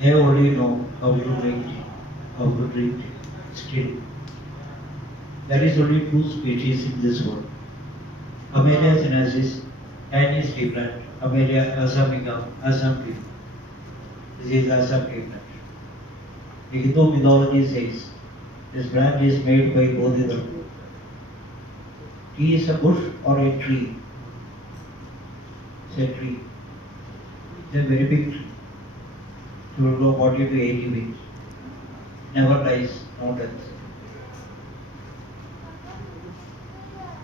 They only know how to make tea, how to drink tea. Still, there is only two species in this world. Camellia sinensis, Chinese tea plant. Camellia assamica, Assam tea. This is Assam tea plant. The Hindu mythology says this plant is made by Bodhidharma. Tea is a bush or a tree. It's a tree. It's a very big tree. It will grow 40 to 80 feet. Never dies, no death.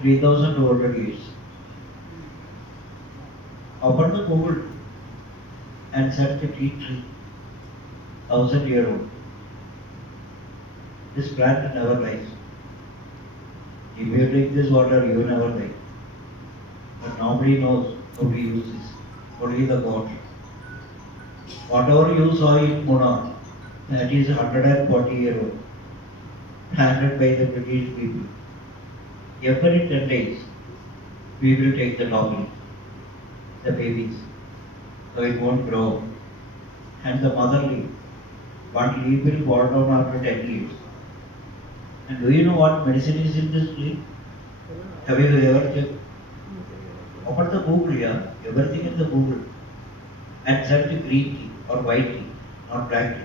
3,200 years. Open the Google and search the tea tree. 1,000-year old. This plant never dies. If you drink this water, you will never die. But nobody knows how to use this. Only the God. Whatever you saw in Mona, that is 140-year-old, planted by the British people. Every 10 days, we will take the toppling, the babies, so it won't grow. And the mother leaf, one leaf will fall down after 10 years. And do you know what medicine is in this leaf? Have you ever checked? Open the Google, yeah, everything in the Google. And search green tea or white tea, not black tea.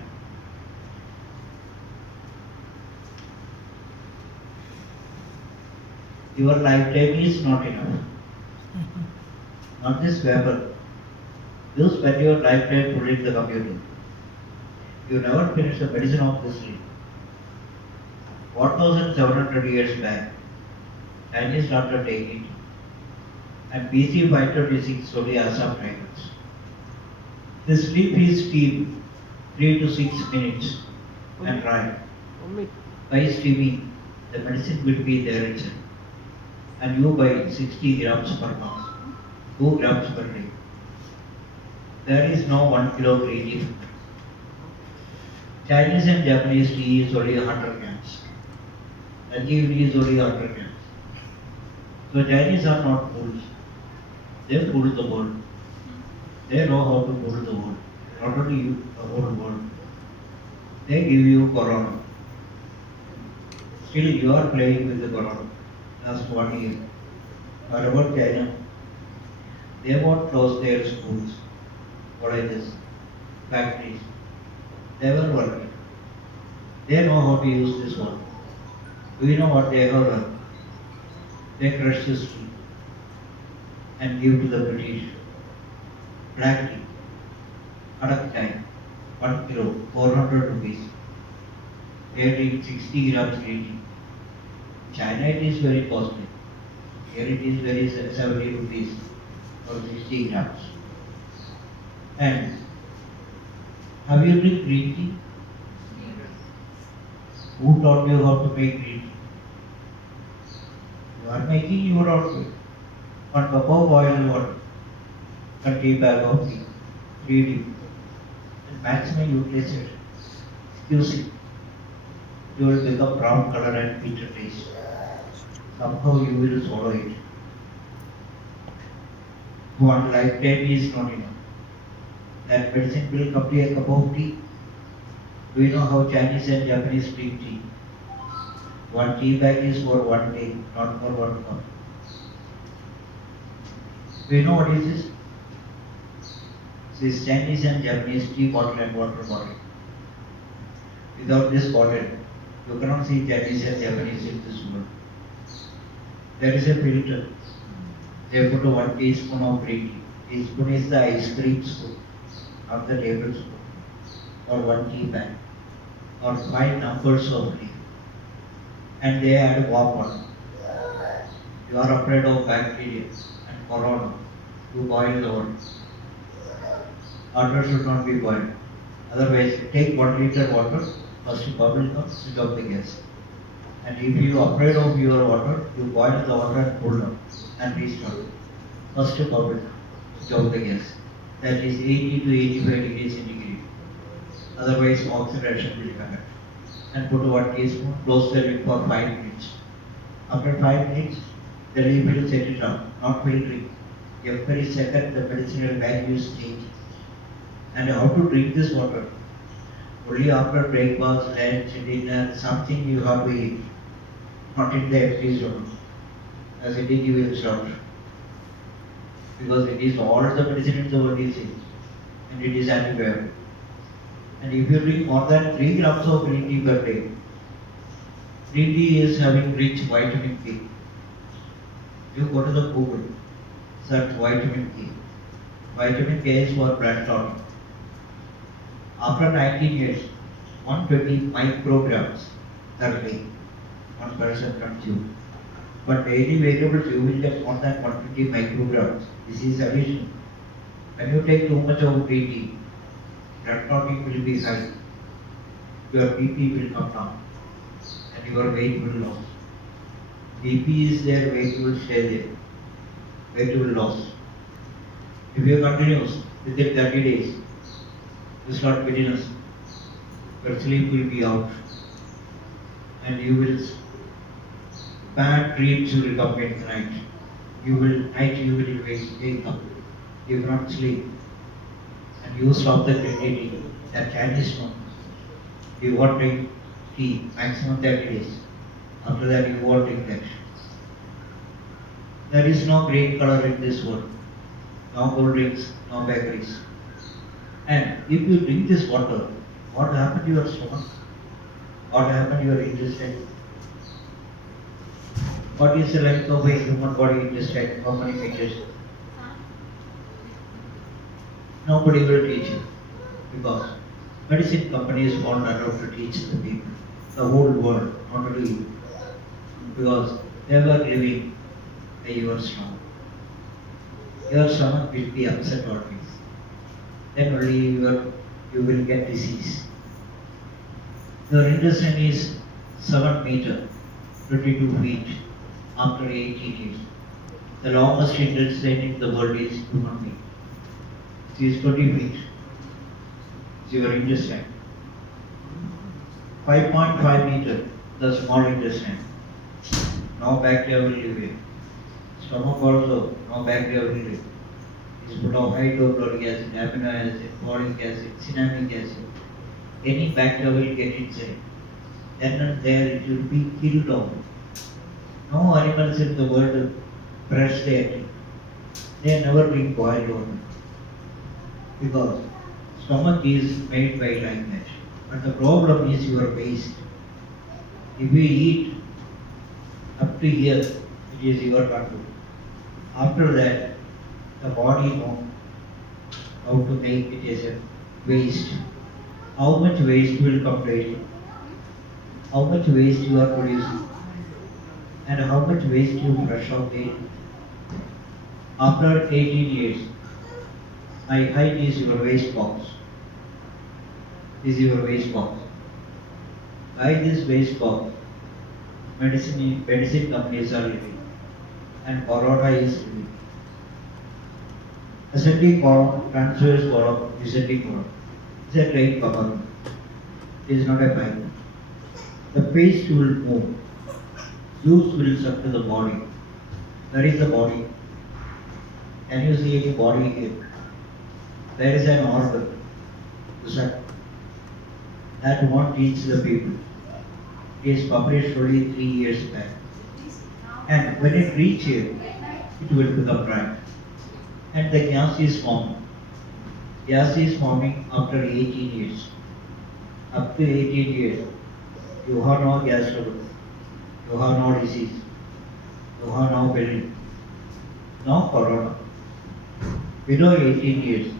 Your lifetime is not enough. Not this paper. You spend your lifetime to read the computer. You never finish the medicine of this tree. 1,700 years back, Chinese doctor take it, and BC 526 only Assam fragrance. This leaf is steamed 3 to 6 minutes and dried. By steaming, the medicine will be there itself. And you buy 60 grams per month, 2 grams per day. There is no 1 kilo green tea. Chinese and Japanese tea is only 100 grams. Sanjeevani is only 100 grams. So Chinese are not fools. They fool the world. They know how to fool the world. Not only you, the whole world. They give you corona. Still you are playing with the corona. Last 1 year. What about China? They won't close their schools, colleges, factories. They were working. They know how to use this one. Do you know what they have done? They crush this tree and give to the British. Black tea, Kadak chai, 1 kilo, 400 rupees. They drink 60 grams green tea. China it is very costly. Here it is very 70 rupees for 60 grams. And have you drink green tea? Who taught you how to make green tea? You are making your own. 1 cup of boiled water, 1 tea bag of tea, 3 tea. And maximum you place it. Excuse it. You will become brown color and bitter taste. Somehow you will swallow it. One lifetime is not enough. That medicine will come to a cup of tea. Do you know how Chinese and Japanese drink tea? 1 tea bag is for 1 day, not for 1 cup. Do you know what is this? This is Chinese and Japanese tea bottle and water bottle. Without this bottle, you cannot see Chinese and Japanese in this world. There is a filter. They put 1 teaspoon of green tea. Teaspoon is the ice cream spoon, not the tablespoon, or 1 tea bag, or 5 numbers of tea. And they add warm water. You are afraid of bacteria and corona. You boil the water. Water should not be boiled. Otherwise, take 1 liter water, first bubble comes, switch off the gas. And if you are afraid of your water, you boil the water and cool down and restart. First bubble, switch off the gas. That is 80 to 85 degrees centigrade. Otherwise, oxidation will happen. And put 1 teaspoon, close the lid for 5 minutes. After 5 minutes, the lid will settle down, not filtering. Every second, the medicinal values change. And how to drink this water? Only after breakfast, lunch, dinner, something you have to eat. Not in the empty stomach. As it is, you will stop. Because it is all the medicine in the world is in. And it is antibiotic. And if you drink more than 3 grams of green tea per day, green tea is having rich vitamin K. You go to the Google, search vitamin K. Vitamin K is for blood clotting. After 19 years, 120 micrograms per day, one person consumes. But daily vegetables you will get more than 120 micrograms. This is addition. When you take too much of green tea, blood clotting will be high. Your BP will come down and your weight will lose. BP is there, weight will stay there. Weight will lose. If you continue within 30 days, you start giddiness. Your sleep will be out. And you will, bad dreams will come at night. You will wake up. You cannot sleep. And you stop the drinking. That Chinese monk. You won't drink tea, maximum 30 days. After that, you won't drink that. There is no green color in this world. No cold drinks, no bakeries. And if you drink this water, what happened to your stomach? What happened to your intestine? What is the length of a human body intestine? How many meters? Nobody will teach you because medicine companies want allowed to teach the people, the whole world, not only you, because they were living by your stomach. Your stomach will be upset always. Then only you will get disease. Your intestine is 7 meter, 22 feet after 18 years. The longest intestine in the world is human being. It is 20 feet. It's your intestine. 5.5 meter, the small intestine. No bacteria will live here. Stomach also, no bacteria will live. It's full of hydrochloric acid, amino acid, folic acid, cinnamic acid. Any bacteria will get inside. Then and there it will be killed off. No animals in the world brush their teeth. They never drink boiled water. Because stomach is made by like that. But the problem is your waste. If we eat up to here, it is your control. After that, the body knows how to make it as a waste. How much waste will come daily? How much waste you are producing? And how much waste you brush out daily? After 18 years, my height is your waste box. This is your waste box. By this waste box, medicine companies are living, and Corona is living. Ascending column, transverse column, descending column. It's a train compartment. It is not a pipe. The paste will move. Juice will suck to the body. That is the body. Can you see any body here? There is an organ to suck. That won't teach the people. It is published only 3 years back. And when it reaches here, it will become dry. And the gas is forming. Gas is forming after 18 years. Up to 18 years, you have no gas trouble. You have no disease. You have no belly. No corona. Below 18 years,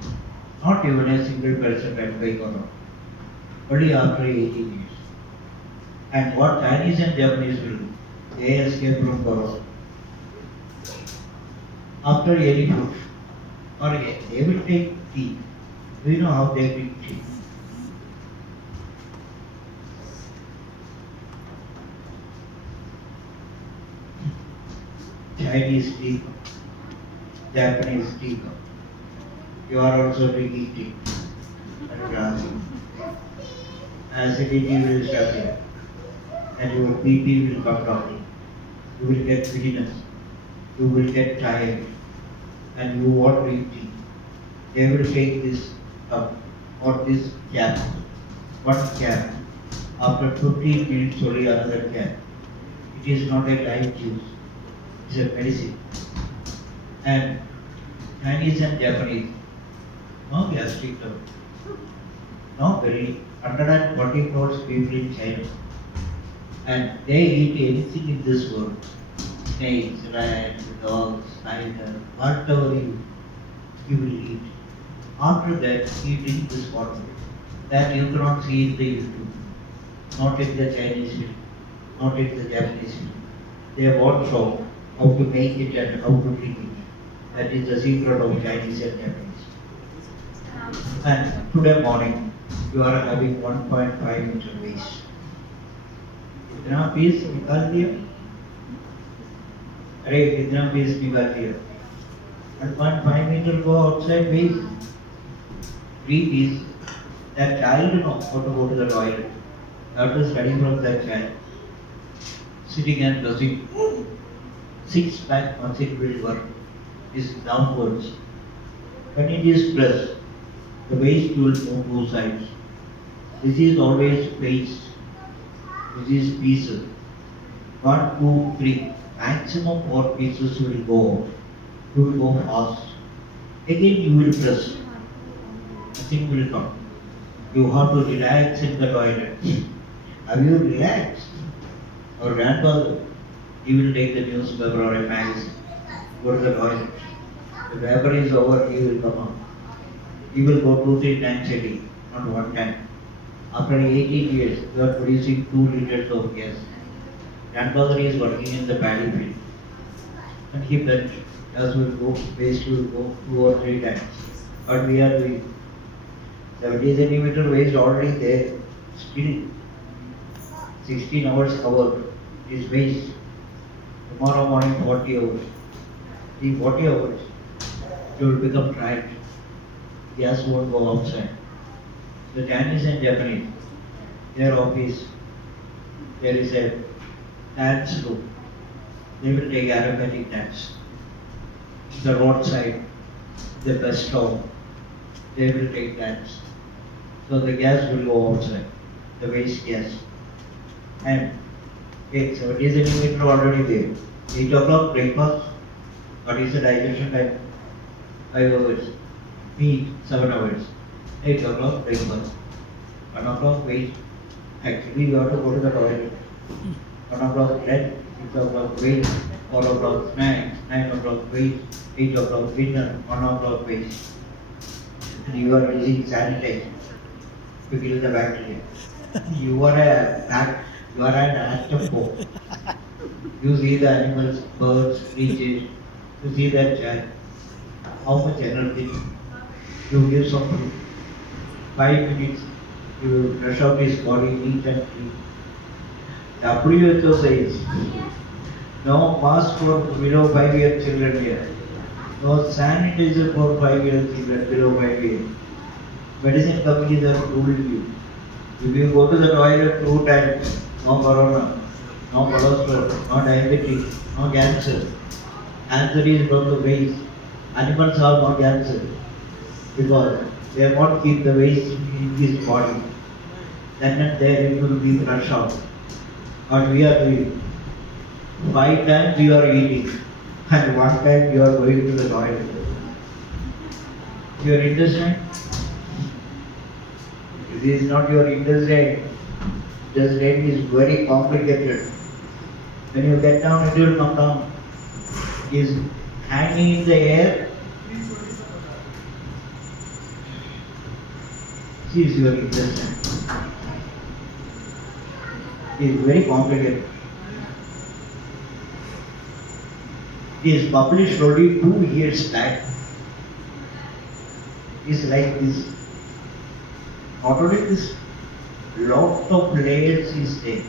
not even a single person died by corona. Only after 18 years. And what Chinese and Japanese will do, they escape from corona. After any food, or they will take tea. Do you know how they drink tea? Chinese tea cup, Japanese tea cup. You are also drinking tea and glass. Acidity will start here, and your BP will come down. You will get giddiness. You will get tired, and you won't drink tea. They will take this cup or this cap, one cap. After 15 minutes only another cap. It is not a life juice, it's a medicine. And Chinese and Japanese, no gastric trouble, no very 140 crores people in China. And they eat anything in this world. Snakes, rats, dogs, spider, whatever you will eat. After that, you drink this water. That you cannot see in the YouTube, not in the Chinese film, not in the Japanese film. They won't show how to make it and how to drink it. That is the secret of Chinese and Japanese. And today morning, you are having 1.5 meter waist. कितना piece निकाल दिया? अरे कितना piece निकाल दिया? 1.5 meter go outside waist. 3 piece. That child knows how to go to the toilet. You have to study from that child. Sitting and pressing. 6 pack once it will work. Is downwards. When it is pressed, the waist will move two sides. This is always waist. This is pieces. 1, 2, 3. Maximum 4 pieces will go. You will go fast. Again you will press. Nothing will come. You have to relax in the toilet. Have you relaxed? Or grandfather, he will take the newspaper or a magazine. Go to the toilet. The paper is over, he will come out. He will go 2-3 times a day, not one time. After 18 years, you are producing 2 liters of gas. Grandfather is working in the paddy field. And he bent, gas will go, waste will go 2 or 3 times. But we are doing 70 centimeter waste already there. Still 16 hours covered is waste. Tomorrow morning 40 hours. In 40 hours, you will become tired. Gas won't go outside. The Chinese and Japanese, their office, there is a dance room. They will take aromatic dance. The roadside, the bus stop, they will take dance. So the gas will go outside, the waste gas. And 70 centimeter already there. 8 o'clock breakfast. What is the digestion time? 5 hours. Meat 7 hours. 8 o'clock breakfast. 1 o'clock wait. Actually you have to go to the toilet. 1 o'clock bread, 6 o'clock wait, 4 o'clock snacks, 9 o'clock wait, 8 o'clock dinner, 1 o'clock wait. And you are using sanitizer to kill the bacteria. You are an active folk. You see the animals, birds, creatures, you see that child. How much energy you give some food. 5 minutes, you brush out his body neat and clean. WHO says, no mask for below 5-year children here. No sanitizer for 5-year children below 5 years. Medicine companies have told you. If you go to the toilet 2 times, no corona, no cholesterol, no diabetes, no cancer. Cancer is from the waste. Animals have no cancer because they won't keep the waste in his body. Then and there it will be flushed out. What we are doing? 5 times you are eating and 1 time you are going to the toilet. You understand? This is not your intestine. Intestine is very complicated. When you get down, it will come down. It is hanging in the air. This is your intestine. It is very complicated. It is published only 2 years back. It is like this. Not only this, lot of layers is there.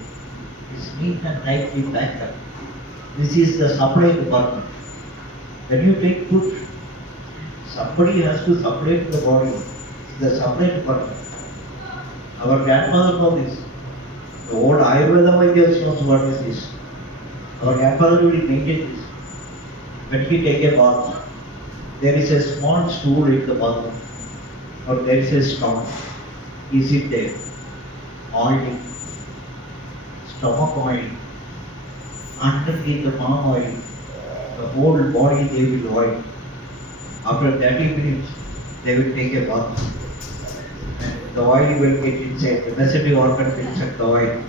It's neat and tightly packed up. This is the supply department. When you take food, somebody has to supply to the body. The supply department. Our grandfather knows this. The old Ayurveda Vaidyas knows what is this. Our grandfather will maintain this. When he take a bath, there is a small stool in the bathroom. or there is a stone, is it there? Oil, stomach oil, underneath the palm oil, the whole body they will oil. After 30 minutes, they will take a bath. And the oil will get inside, the necessary organ will inside the oil.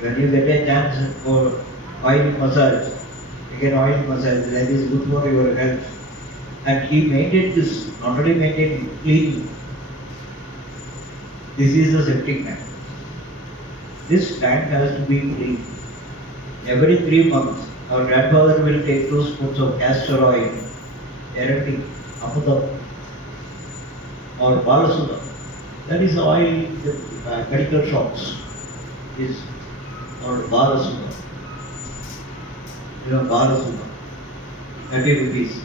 When you get a chance for oil massage, you get oil massage, that is good for your health. And he maintained this, not only maintained clean. This is the septic tank. This tank has to be clean. Every 3 months, our grandfather will take 2 spoons of castor oil, directly Amudam or Balasudha. That is the oil in the medical shops. Is called Balasudha. You know Balasudha. 30 rupees.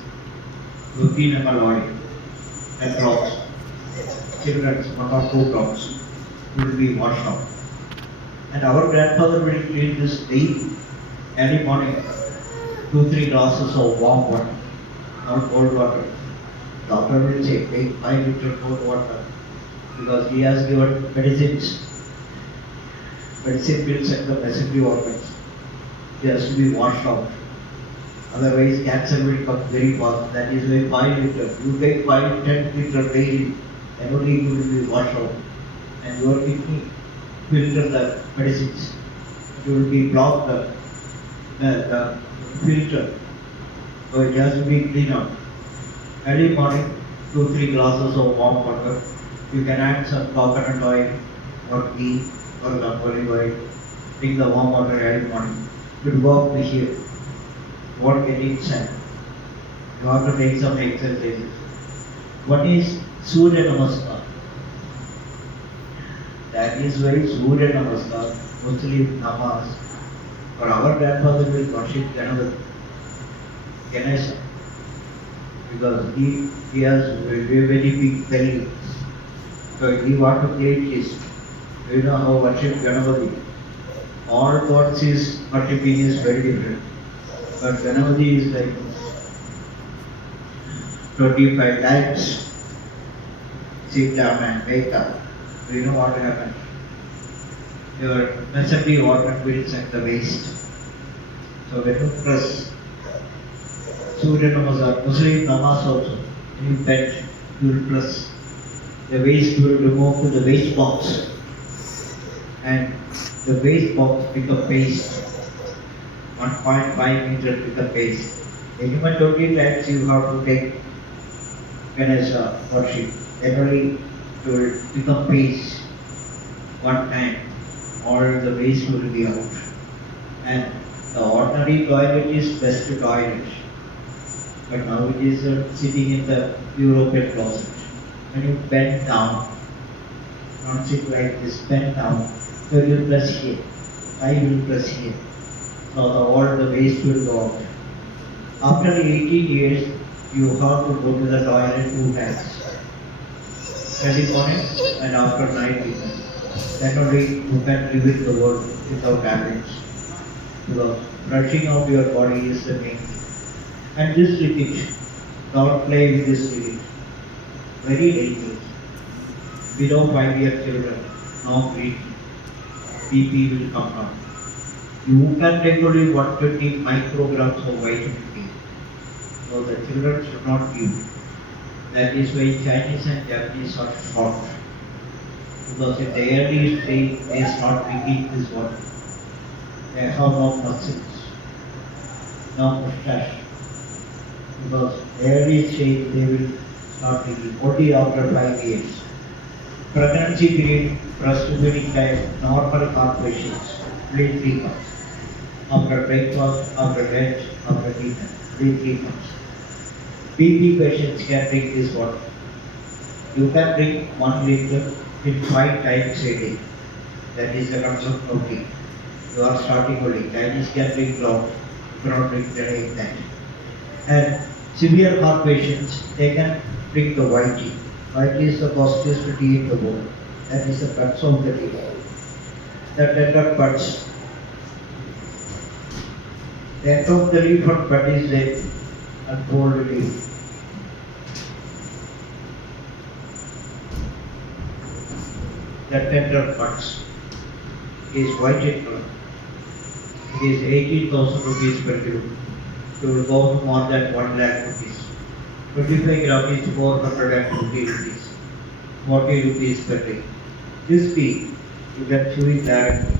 15 ml oil and drops. Children's 1 or 2 drops will be washed out. And our grandfather will clean this daily, early morning, 2-3 glasses of warm water, not cold water. Doctor will say, take 5 liter cold water, because he has given medicines. Medicine will set the necessary organs. It has to be washed out. Otherwise, cancer will come very fast. That is why 5 liter. You take 5-10 liter daily, then only you will be washed out. And your kidney filter the medicines. You will be blocked the filter. So it has to be clean out. Early morning, 2-3 glasses of warm water. You can add some coconut oil or ghee or olive oil. Drink the warm water early morning. It will work here. What get inside? You have to take some exercises. What is Surya Namaskar? That is why Surya Namaskar, Muslim Namas, or our grandfather will worship Ganesha, because he has a very big belly. So he want to create his, you know how worship Ganapati. All gods is worshiping is very different. But Ganapati is like 25 times sit down and wake up. Do you know what happens? Your necessary organ will at the waist. So when you press Surya Namaskar, Muslim Namas also, when you bend, you will press. The waist will remove to the waist box. And the waist box become paste. 1.5 meter become paste. Minimum 20 times you have to take Ganesha worship. Generally, it will become paste. One time, all the waste will be out. And the ordinary toilet is best toilet. But now it is sitting in the European closet. When you bend down, not sit like this, bend down, so you will press here. I will press here. So all the waste will go out. After 18 years, you have to go to the toilet 2 times. Early morning and after night dinner. Then only you can live in the world without damage. Because brushing out your body is the main thing. And this liquid, don't play with this liquid. Very dangerous. Below 5-year children, no breathing. BP will come down. You can take only 120 micrograms of vitamin D. So the children should not give. That is why Chinese and Japanese are short. Because in the early stage, they start picking this one. They have no muscles, no mustache. Because early stage, they will start picking only after 5 years. Pregnancy period, breastfeeding time, normal corporations, wait 3 months. After breakfast, after lunch, after dinner, wait 3 months. BP patients can drink this water. You can drink 1 liter in 5 times a day. That is the concept of tea. You are starting only. Chinese can drink lot. You cannot drink like that. And severe heart patients, they can drink the white tea. White tea is the costliest tea in the world. That is the guts of the tea. The tender buds. The end of the leaf and bud is a unfolded leaf. the tender cuts. It is white in color. It is 18,000 rupees per kilo. You will go to more than 1 lakh rupees. 25 gram is 420 rupees. 40 rupees per day. This tea, you can chew it directly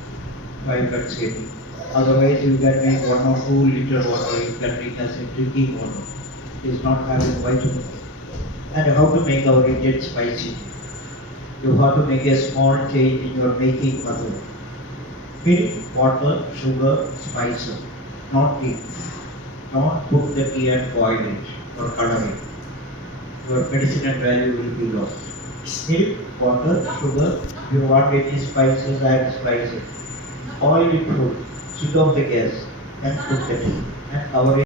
by consuming. Otherwise, you can make 1 or 2 liter water, you can drink as a drinking water. It is not having vitamin. And how to make our Indian spicy. You have to make a small change in your making method. Milk, water, sugar, spices, not tea. Don't put the tea and boil it or color it. Your medicinal value will be lost. Milk, water, sugar, if you want any spices, add spices. Oil it full, switch off the gas and put the tea and cover it.